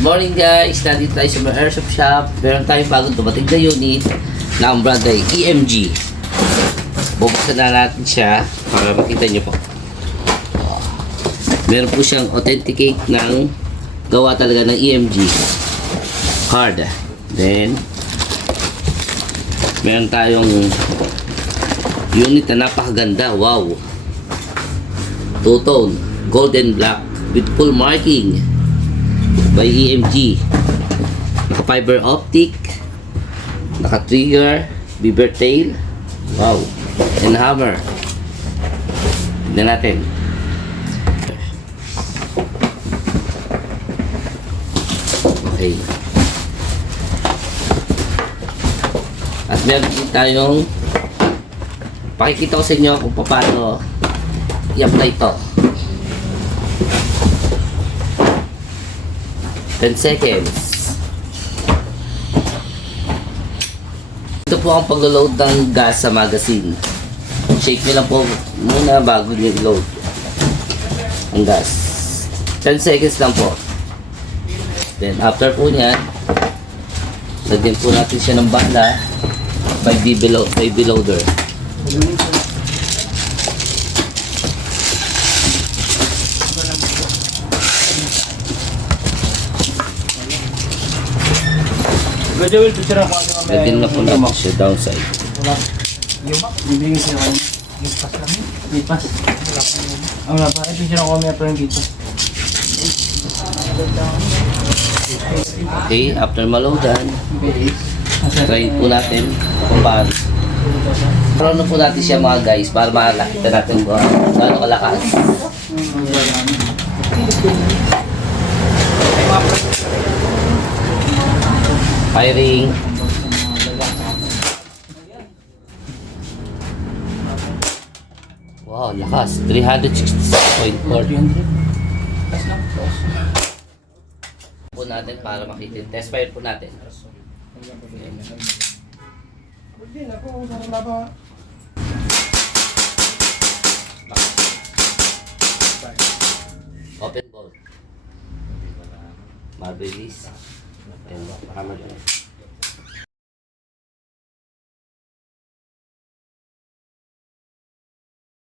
Good morning guys! Nandito tayo sa mga airsoft shop. Meron tayong bagong dumating na unit na ang brand ay EMG. Bubuksan na natin siya para makita nyo po. Meron po siyang authenticate ng gawa talaga ng EMG card. Then meron tayong unit na napakaganda. Wow! Two-tone golden black with full marking by EMG. Naka fiber optic, naka trigger, beaver tail, wow, and hammer. Tignan natin. Okay. At meron din tayong pakikita ko sa inyo kung paano i-apply ito. 10 seconds. Ito po ang pag-load ng gas sa magazine. Shake nyo lang po muna bago nyo i-load ang gas. 10 seconds lang po. Then after po nyan, lagyan po natin siya ng bala 5B loader. Lagyan na po natin siya downside. Bibigyan siya ako. Lipas lang. Lipas. Wala pa. Ito siya ako may apprend dito. Okay, after maloadan, try po natin kung paano. Pero na po natin siya mga guys para makakita natin kung gaano kalakas. Firing. Wow, lakas. 366.4. Po natin para makita. Test fire po natin. Open ball. Mabilis. And hammer.